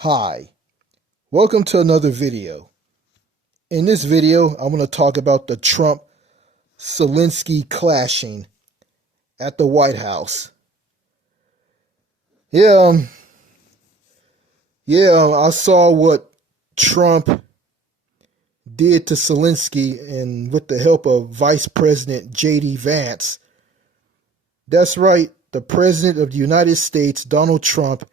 Hi, welcome to another video. In this video, I'm going to talk about the Trump-Zelensky clashing at the White House. I saw what Trump did to Zelensky, and with the help of Vice President J.D. Vance. That's right, the President of the United States, Donald Trump,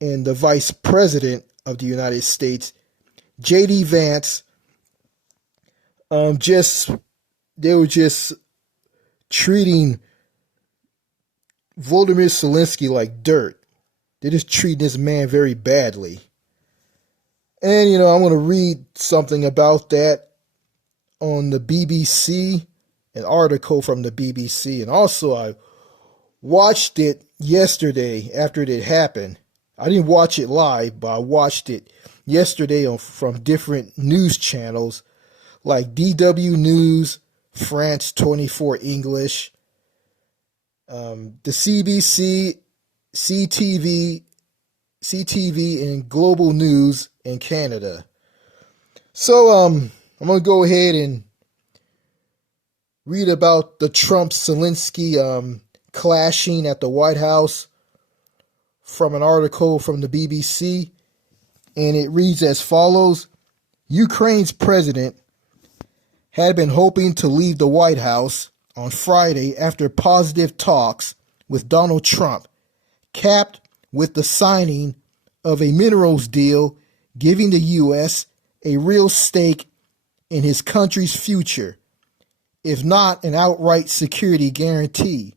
and the Vice President of the United States, J.D. Vance, they were just treating Volodymyr Zelensky like dirt. They're just treating this man very badly. And, I'm going to read something about that on the BBC, an article from the BBC. And also, I watched it yesterday after it had happened. I didn't watch it live, but I watched it yesterday from different news channels like DW News, France 24 English, the CBC, CTV, and Global News in Canada. So I'm going to go ahead and read about the Trump-Zelensky clashing at the White House from an article from the BBC, and it reads as follows. Ukraine's president had been hoping to leave the White House on Friday after positive talks with Donald Trump, capped with the signing of a minerals deal giving the U.S. a real stake in his country's future, if not an outright security guarantee.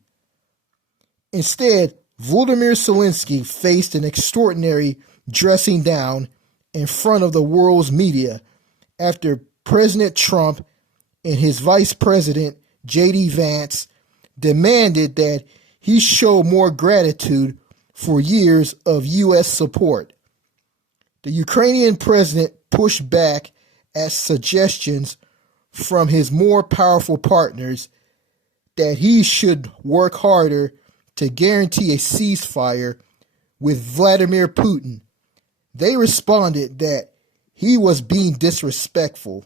Instead, Volodymyr Zelensky faced an extraordinary dressing down in front of the world's media after President Trump and his Vice President J.D. Vance demanded that he show more gratitude for years of U.S. support. The Ukrainian president pushed back at suggestions from his more powerful partners that he should work harder to guarantee a ceasefire with Vladimir Putin. They responded that he was being disrespectful.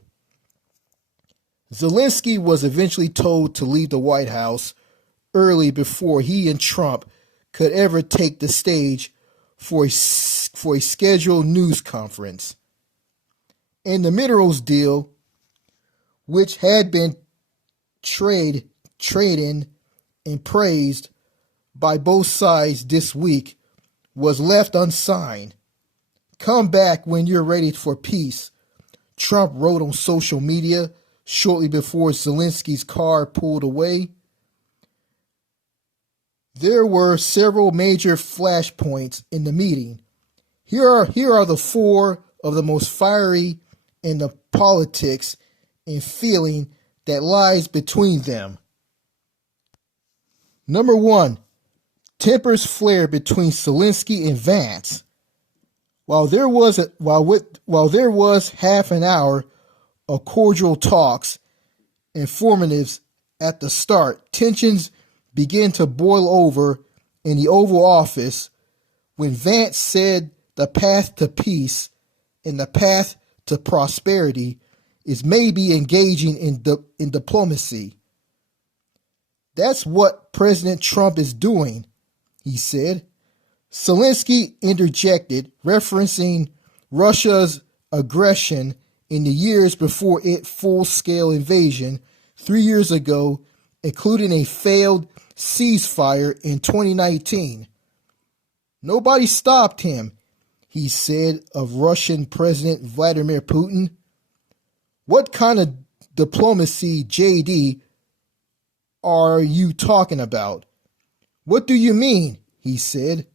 Zelensky was eventually told to leave the White House early before he and Trump could ever take the stage for a scheduled news conference. And the minerals deal, which had been traded and praised by both sides this week, was left unsigned. Come back when you're ready for peace, Trump wrote on social media shortly before Zelensky's car pulled away. There were several major flashpoints in the meeting. Here are the four of the most fiery in the politics and feeling that lies between them. Number one, tempers flare between Zelensky and Vance. While there was half an hour of cordial talks, informatives at the start, tensions began to boil over in the Oval Office when Vance said the path to peace and the path to prosperity is maybe engaging in diplomacy. That's what President Trump is doing, he said. Zelensky interjected, referencing Russia's aggression in the years before its full-scale invasion 3 years ago, including a failed ceasefire in 2019. Nobody stopped him, he said of Russian President Vladimir Putin. What kind of diplomacy, JD, are you talking about? What do you mean? He said.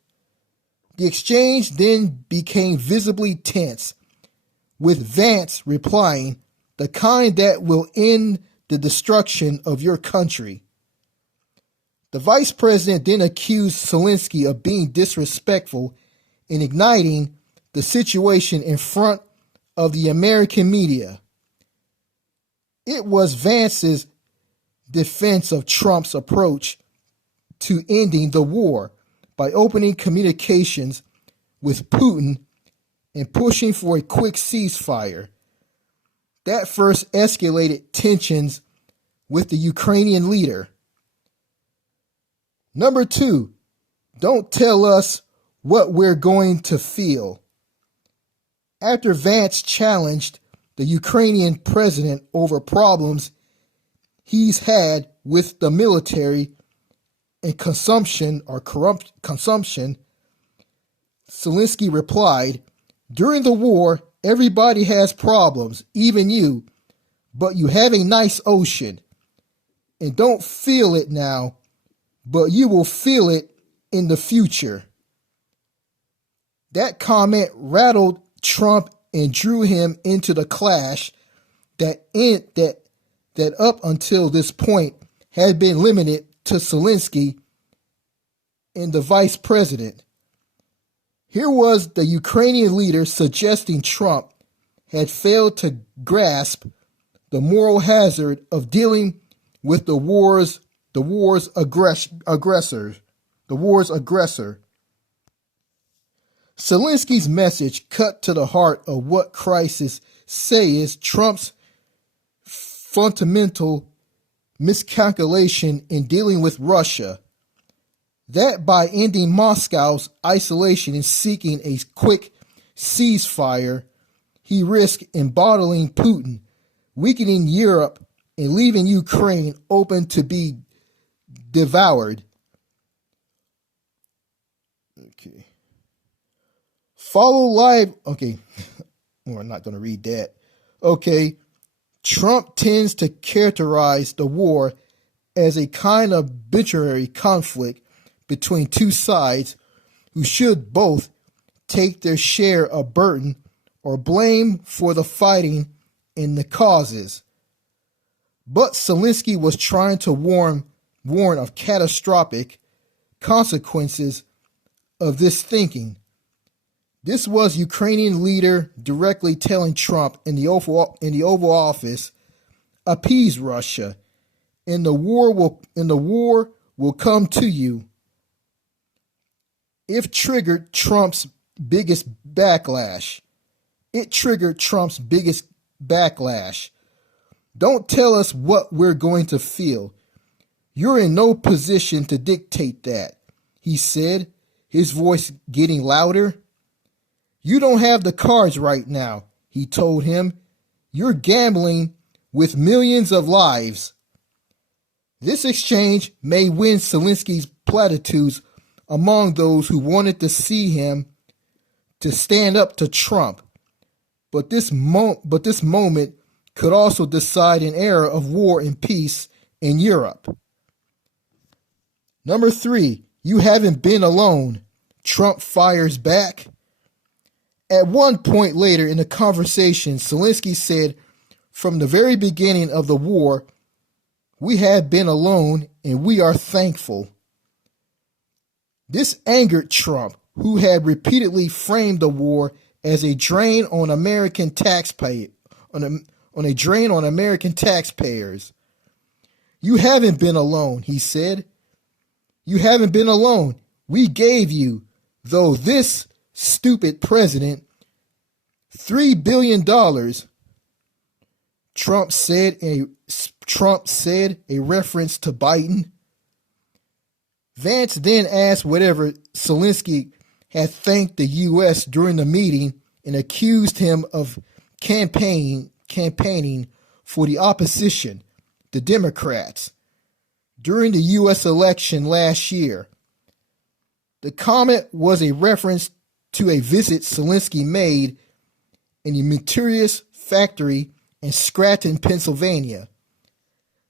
The exchange then became visibly tense, with Vance replying, "The kind that will end the destruction of your country." The vice president then accused Zelensky of being disrespectful in igniting the situation in front of the American media. It was Vance's defense of Trump's approach to ending the war by opening communications with Putin and pushing for a quick ceasefire. That first escalated tensions with the Ukrainian leader. Number 2, don't tell us what we're going to feel. After Vance challenged the Ukrainian president over problems he's had with the military and consumption, Zelensky replied, "During the war, everybody has problems, even you, but you have a nice ocean. And don't feel it now, but you will feel it in the future." That comment rattled Trump and drew him into the clash that up until this point had been limited to Zelensky and the vice president. Here was the Ukrainian leader suggesting Trump had failed to grasp the moral hazard of dealing with the war's aggressor. Zelensky's message cut to the heart of what crisis is Trump's fundamental miscalculation in dealing with Russia. That by ending Moscow's isolation and seeking a quick ceasefire, he risked embottling Putin, weakening Europe, and leaving Ukraine open to be devoured. Okay. Follow live. Okay. We're not going to read that. Okay. Trump tends to characterize the war as a kind of arbitrary conflict between two sides who should both take their share of burden or blame for the fighting and the causes. But Zelensky was trying to warn of catastrophic consequences of this thinking. This was Ukrainian leader directly telling Trump in the Oval Office, appease Russia, and the war will come to you. It triggered Trump's biggest backlash. Don't tell us what we're going to feel. You're in no position to dictate that, he said, his voice getting louder. You don't have the cards right now, he told him. You're gambling with millions of lives. This exchange may win Zelensky's platitudes among those who wanted to see him to stand up to Trump. But this moment could also decide an era of war and peace in Europe. Number 3, you haven't been alone, Trump fires back. At one point later in the conversation, Zelensky said, from the very beginning of the war, we have been alone and we are thankful. This angered Trump, who had repeatedly framed the war as a drain on American taxpayers. You haven't been alone, he said. You haven't been alone. We gave you, though this stupid president, $3 billion. Trump said a reference to Biden. Vance then asked whether Zelensky had thanked the U.S. during the meeting and accused him of campaigning for the opposition, the Democrats, during the U.S. election last year. The comment was a reference to a visit Zelensky made in the Materials factory in Scranton, Pennsylvania,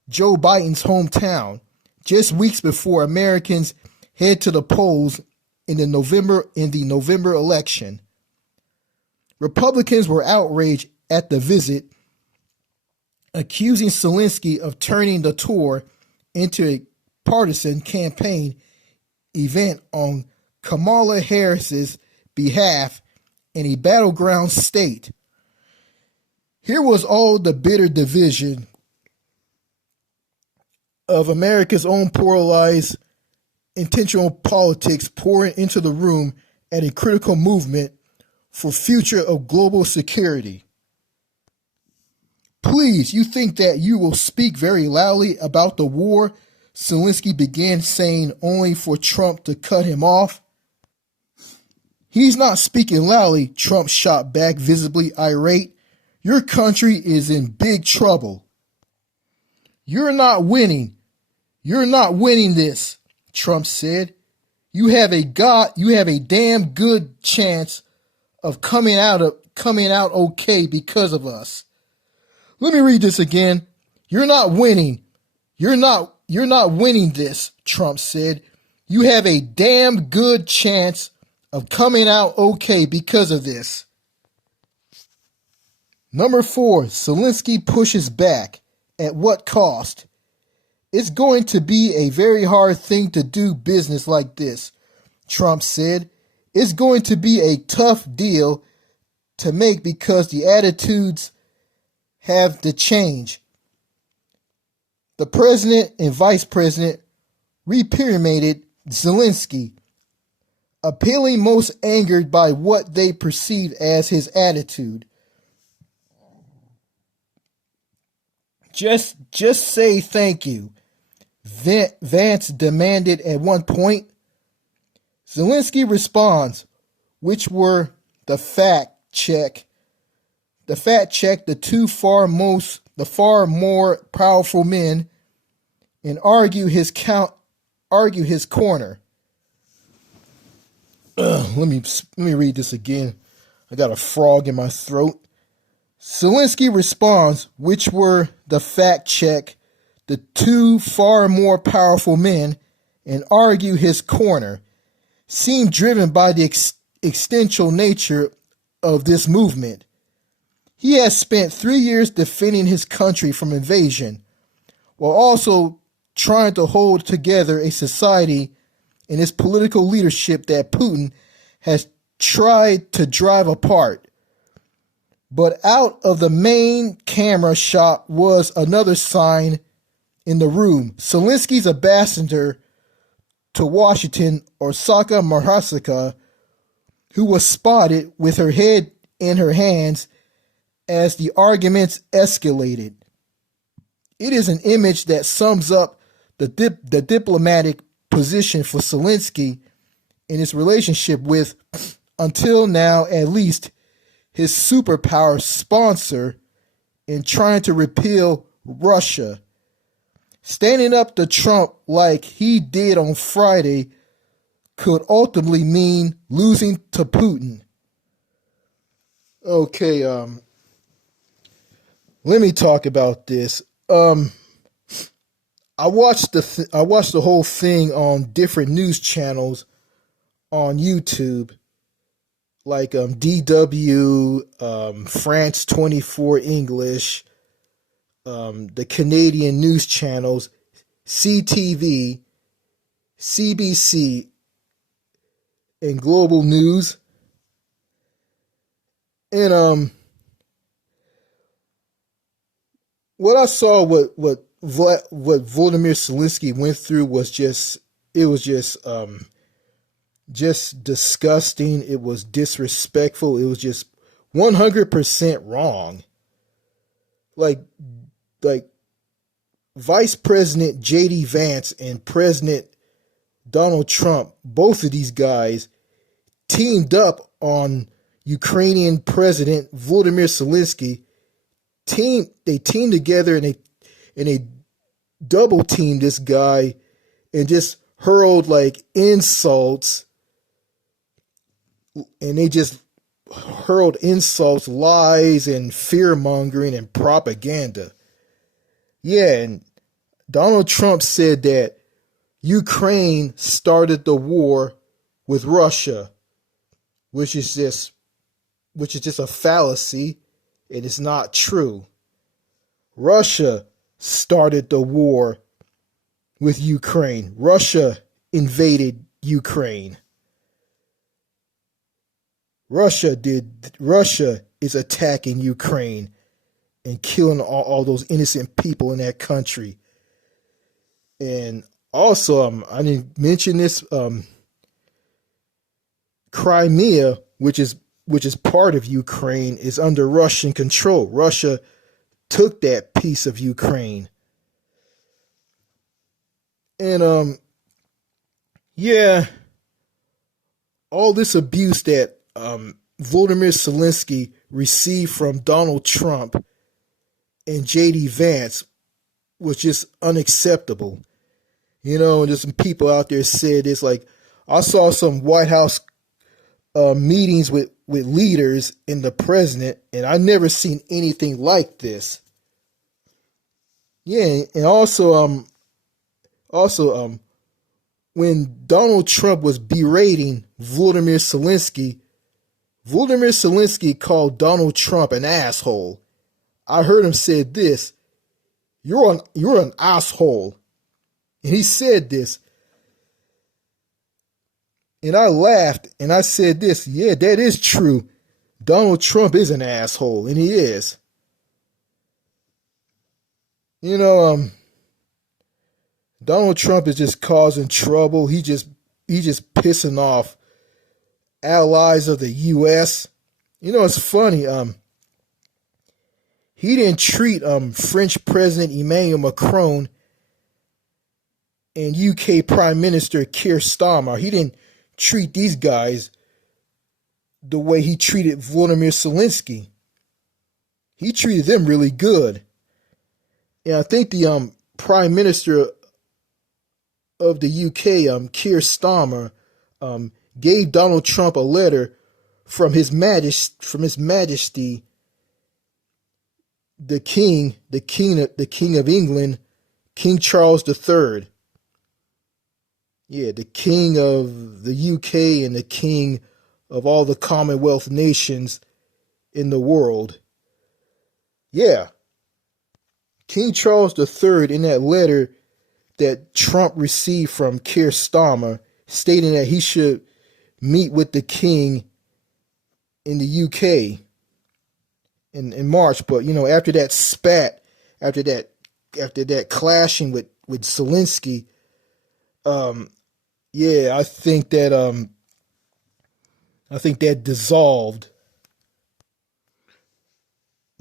Joe Biden's hometown, just weeks before Americans head to the polls in the November election. Republicans were outraged at the visit, accusing Zelensky of turning the tour into a partisan campaign event on Kamala Harris's behalf in a battleground state. Here was all the bitter division of America's own polarized, intentional politics pouring into the room at a critical movement for future of global security. Please, you think that you will speak very loudly about the war? Zelensky began saying, only for Trump to cut him off. He's not speaking loudly, Trump shot back, visibly irate. Your country is in big trouble. You're not winning. You're not winning this, Trump said. You have a damn good chance of coming out okay because of us. Let me read this again. You're not winning. You're not winning this, Trump said. You have a damn good chance of coming out okay because of this. Number 4, Zelensky pushes back. At what cost? It's going to be a very hard thing to do business like this, Trump said. It's going to be a tough deal to make because the attitudes have to change. The president and vice president reprimanded Zelensky, appealing most angered by what they perceived as his attitude. Just say thank you, Vance demanded at one point. Zelensky responds, which were the fact check the far more powerful men, and argue his corner. Let me read this again. I got a frog in my throat. Zelensky responds, which were the fact check the 2 far more powerful men, and argue his corner, seemed driven by the existential nature of this movement. He has spent 3 years defending his country from invasion, while also trying to hold together a society and its political leadership that Putin has tried to drive apart. But out of the main camera shot was another sign in the room. Zelensky's ambassador to Washington, Orsaka Marhasaka, who was spotted with her head in her hands as the arguments escalated. It is an image that sums up the diplomatic position for Zelensky in his relationship with, until now at least, his superpower sponsor in trying to repeal Russia. Standing up to Trump like he did on Friday could ultimately mean losing to Putin. Okay, let me talk about this. I watched the whole thing on different news channels on YouTube, like DW, France 24 English, the Canadian news channels, CTV, CBC, and Global News. And what I saw, what Volodymyr Zelensky went through was just disgusting. It was disrespectful. It was just 100% wrong. Like Vice President J.D. Vance and President Donald Trump, both of these guys teamed up on Ukrainian President Volodymyr Zelensky. They teamed together and they double teamed this guy and just hurled like insults. And they just hurled insults, lies, and fear-mongering and propaganda. Yeah, and Donald Trump said that Ukraine started the war with Russia, which is just a fallacy. It is not true. Russia started the war with Ukraine. Russia invaded Ukraine. Russia is attacking Ukraine and killing all those innocent people in that country. And also, I didn't mention this, Crimea, which is part of Ukraine, is under Russian control. Russia took that piece of Ukraine. And yeah, all this abuse that Volodymyr Zelensky received from Donald Trump and JD Vance was just unacceptable. There's some people out there said it's like, I saw some White House meetings with leaders and the president, and I never seen anything like this. Yeah, and also when Donald Trump was berating Volodymyr Zelensky called Donald Trump an asshole. I heard him say this: "You're an asshole," and he said this. And I laughed and I said this: yeah, that is true. Donald Trump is an asshole, and he is. Donald Trump is just causing trouble. He just pissing off allies of the U.S. It's funny. He didn't treat French President Emmanuel Macron and UK Prime Minister Keir Starmer. He didn't treat these guys the way he treated Volodymyr Zelensky. He treated them really good. And I think the Prime Minister of the UK, Keir Starmer, gave Donald Trump a letter from His Majesty, the King of England, King Charles III. Yeah, the King of the UK and the King of all the Commonwealth nations in the world. Yeah. King Charles III, in that letter that Trump received from Keir Starmer, stating that he should meet with the king in the UK in March. But after that spat, after that clashing with Zelensky, yeah, I think that dissolved.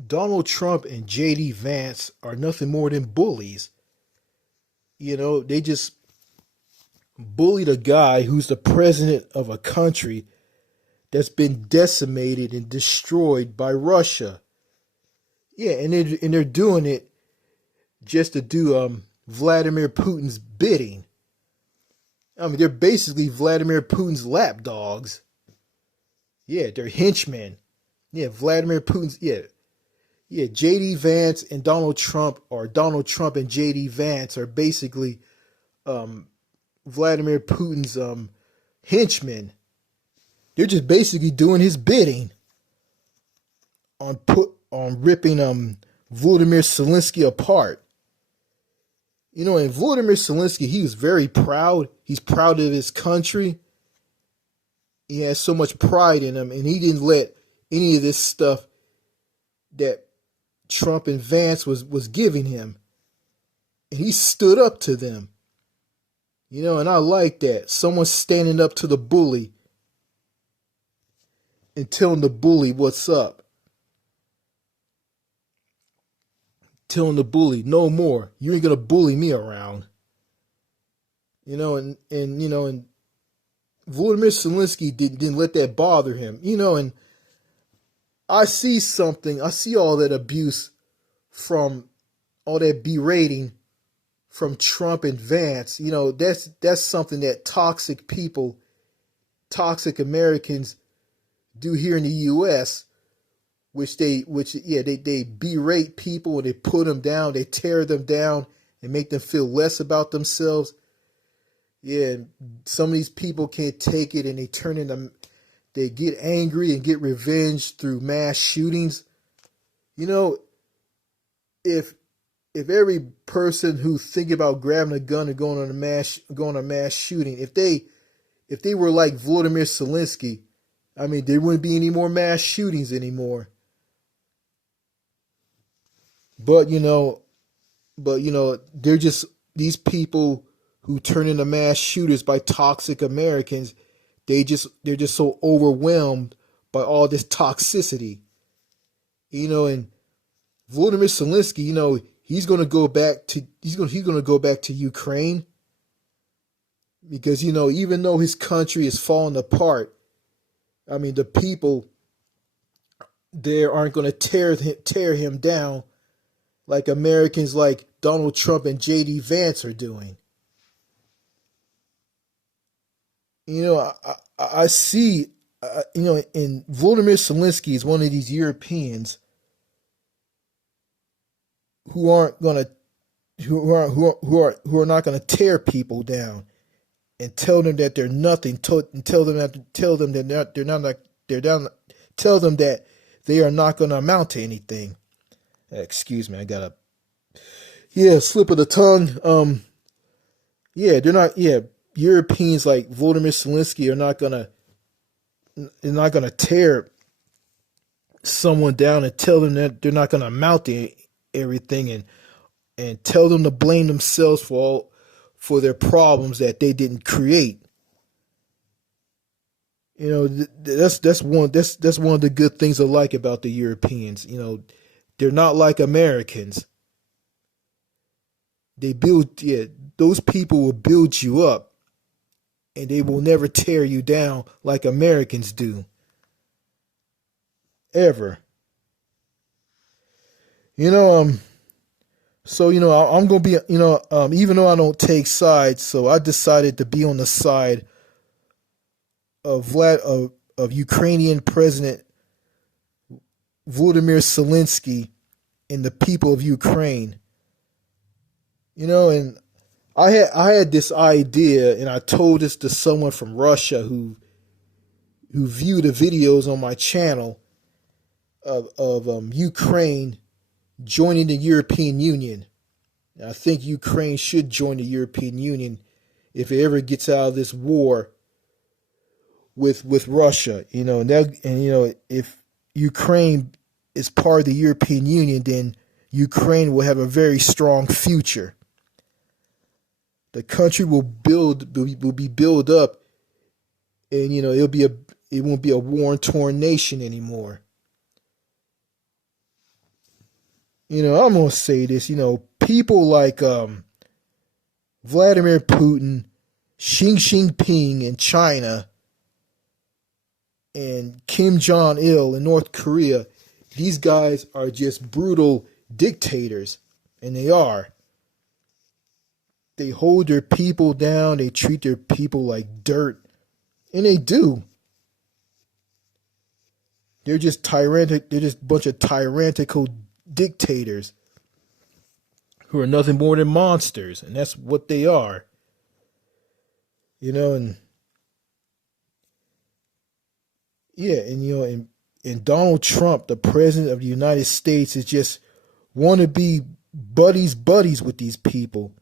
Donald Trump and JD Vance are nothing more than bullies. They just bullied a guy who's the president of a country that's been decimated and destroyed by Russia. Yeah, and they're doing it just to do Vladimir Putin's bidding. I mean, they're basically Vladimir Putin's lapdogs. Yeah, they're henchmen. Yeah, Vladimir Putin's, yeah, JD Vance and Donald Trump, or Donald Trump and JD Vance, are basically Vladimir Putin's henchmen. They're just basically doing his bidding on ripping Volodymyr Zelensky apart. And Volodymyr Zelensky, he was very proud. He's proud of his country. He has so much pride in him, and he didn't let any of this stuff that Trump and Vance was giving him. And he stood up to them. And I like that. Someone standing up to the bully and telling the bully what's up. Telling the bully, no more. You ain't gonna bully me around. And Volodymyr Zelensky didn't let that bother him. And I see all that abuse from all that berating from Trump and Vance. That's something that toxic people, toxic Americans do here in the US, which they berate people and they put them down, they tear them down and make them feel less about themselves. Yeah, and some of these people can't take it, and they get angry and get revenge through mass shootings. If every person who think about grabbing a gun and going on a mass shooting, if they were like Volodymyr Zelensky, I mean, there wouldn't be any more mass shootings anymore. But they're just these people who turn into mass shooters by toxic Americans. They're just so overwhelmed by all this toxicity. And Volodymyr Zelensky, he's going to go back to Ukraine because even though his country is falling apart, I mean the people there aren't going to tear him down like Americans like Donald Trump and J.D. Vance are doing. I see, and Volodymyr Zelensky is one of these Europeans who are not gonna tear people down and tell them that they're nothing, and tell them that they are not gonna amount to anything. Excuse me, I got a slip of the tongue. They're not. Europeans like Volodymyr Zelensky are not gonna tear someone down and tell them that they're not gonna amount to everything and tell them to blame themselves for their problems that they didn't create. That's one of the good things I like about the Europeans. They're not like Americans. Those people will build you up, and they will never tear you down like Americans do. Ever. So I'm gonna be, even though I don't take sides, so I decided to be on the side of Ukrainian President Volodymyr Zelensky and the people of Ukraine. And I had this idea, and I told this to someone from Russia who viewed the videos on my channel of Ukraine joining the European Union. I think Ukraine should join the European Union if it ever gets out of this war with Russia. If Ukraine is part of the European Union, then Ukraine will have a very strong future. The country will be built up, and it won't be a war-torn nation anymore. I'm gonna say this. People like Vladimir Putin, Xi Jinping in China, and Kim Jong-il in North Korea. These guys are just brutal dictators, and they are. They hold their people down. They treat their people like dirt. And they do. They're just tyrannic. They're just a bunch of tyrannical dictators who are nothing more than monsters. And that's what they are. And Donald Trump, the president of the United States, is just want to be buddies with these people.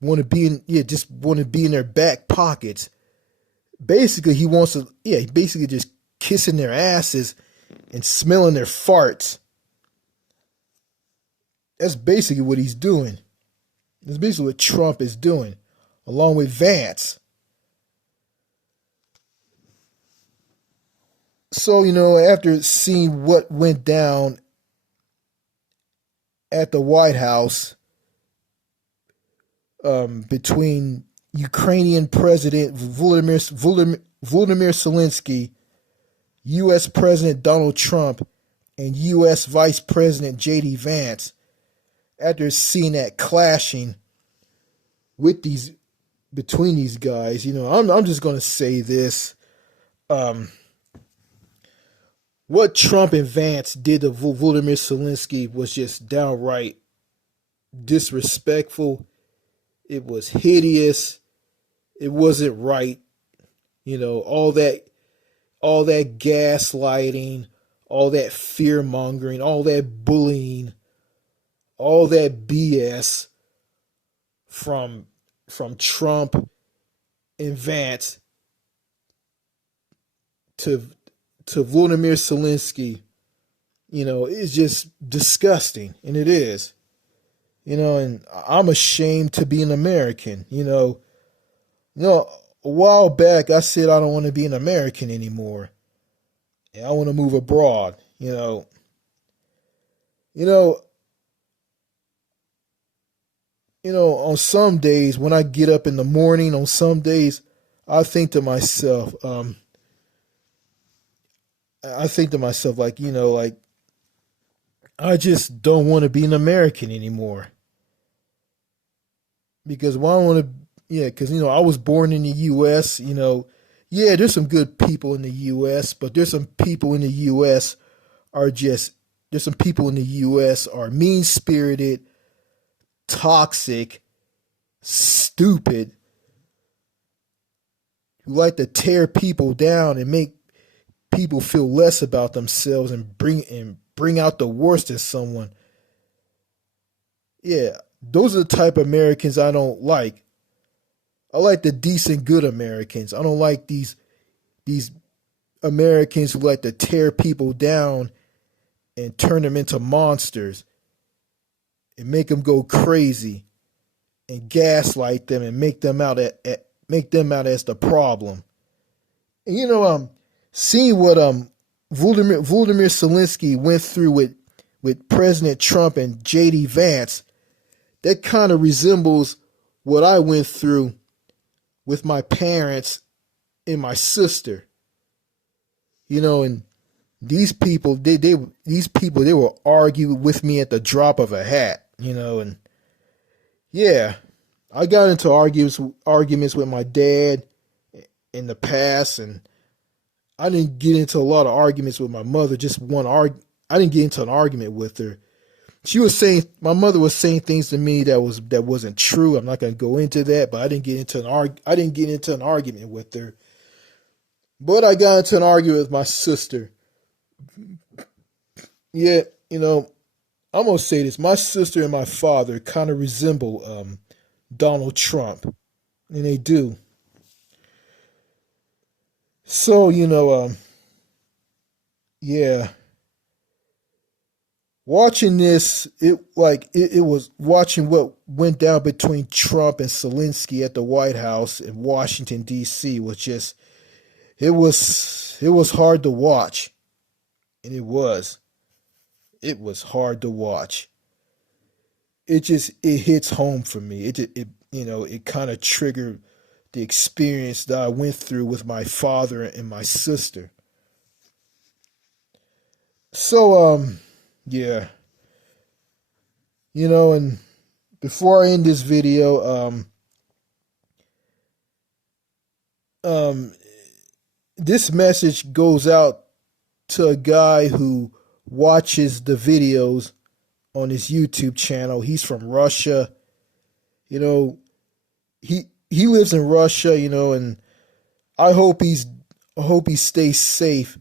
Want to be in their back pockets. Basically, he wants to, basically just kissing their asses and smelling their farts. That's basically what he's doing. That's basically what Trump is doing, along with Vance. So, after seeing what went down at the White House, between Ukrainian President Volodymyr Zelensky, U.S. President Donald Trump, and U.S. Vice President J.D. Vance, after seeing that clashing between these guys, I'm just going to say this. What Trump and Vance did to Volodymyr Zelensky was just downright disrespectful. It was hideous. It wasn't right. All that gaslighting, all that fear mongering, all that bullying, all that BS from Trump and Vance to Volodymyr Zelensky, is just disgusting, and it is. And I'm ashamed to be an American. A while back I said I don't want to be an American anymore. and I want to move abroad. You know, on some days when I get up in the morning, on some days, I think to myself, like, like I just don't want to be an American anymore because well, I want to, yeah, because I was born in the U.S. Yeah, there's some good people in the U.S., but there's some people in the U.S. are just there's some people in the U.S. are mean spirited, toxic, stupid, who like to tear people down and make people feel less about themselves and bring out the worst in someone. Yeah, those are the type of Americans I don't like. I like the decent, good Americans. I don't like these Americans who like to tear people down and turn them into monsters and make them go crazy and gaslight them and make them out as the problem. And seeing what Volodymyr Zelensky went through with President Trump and JD Vance, that kind of resembles what I went through with my parents and my sister. And these people they will argue with me at the drop of a hat, and yeah, I got into arguments with my dad in the past, and I didn't get into a lot of arguments with my mother. Just I didn't get into an argument with her. My mother was saying things to me that wasn't true. I'm not going to go into that, but I didn't get into an argument with her. But I got into an argument with my sister. Yeah, I'm going to say this. My sister and my father kind of resemble Donald Trump, and they do. So, yeah. Watching this, it was watching what went down between Trump and Zelensky at the White House in Washington D.C. was just it was hard to watch, and it was hard to watch. It hits home for me. It kind of triggered the experience that I went through with my father and my sister. So yeah. And before I end this video, this message goes out to a guy who watches the videos on his YouTube channel. He's from Russia. He lives in Russia, and I hope he stays safe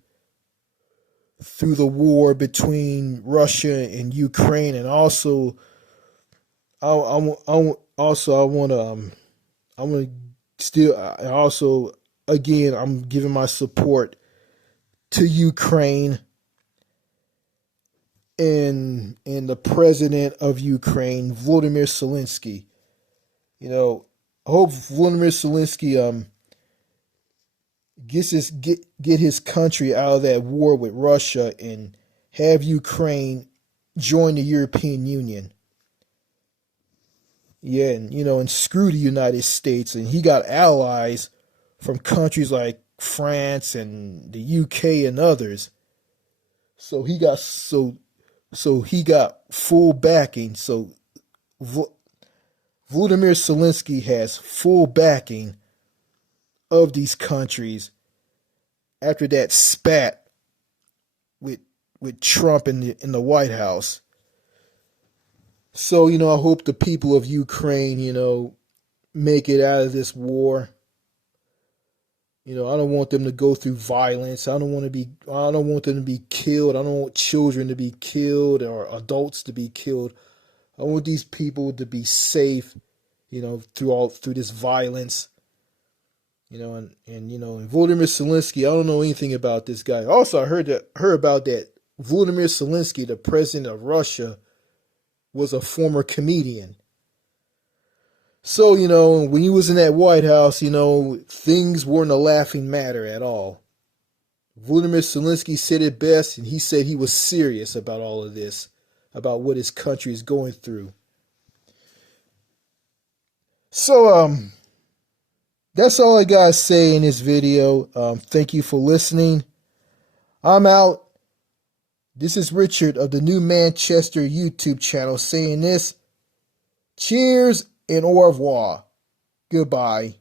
through the war between Russia and Ukraine, and also I want to still also again I'm giving my support to Ukraine and the president of Ukraine, Volodymyr Zelensky. I hope Volodymyr Zelensky get his country out of that war with Russia and have Ukraine join the European Union. Yeah, and screw the United States. And he got allies from countries like France and the UK and others. So he got full backing. So Volodymyr Zelensky has full backing of these countries after that spat with Trump in the White House. So, I hope the people of Ukraine, make it out of this war. I don't want them to go through violence. I don't want them to be killed. I don't want children to be killed or adults to be killed. I want these people to be safe, through this violence. And Volodymyr Zelensky, I don't know anything about this guy. Also, I heard about that Volodymyr Zelensky, the president of Russia, was a former comedian. So, when he was in that White House, things weren't a laughing matter at all. Volodymyr Zelensky said it best, and he said he was serious about all of this, about what his country is going through. So, that's all I gotta say in this video. Thank you for listening. I'm out. This is Richard of the New Manchester YouTube channel saying this. Cheers and au revoir. Goodbye.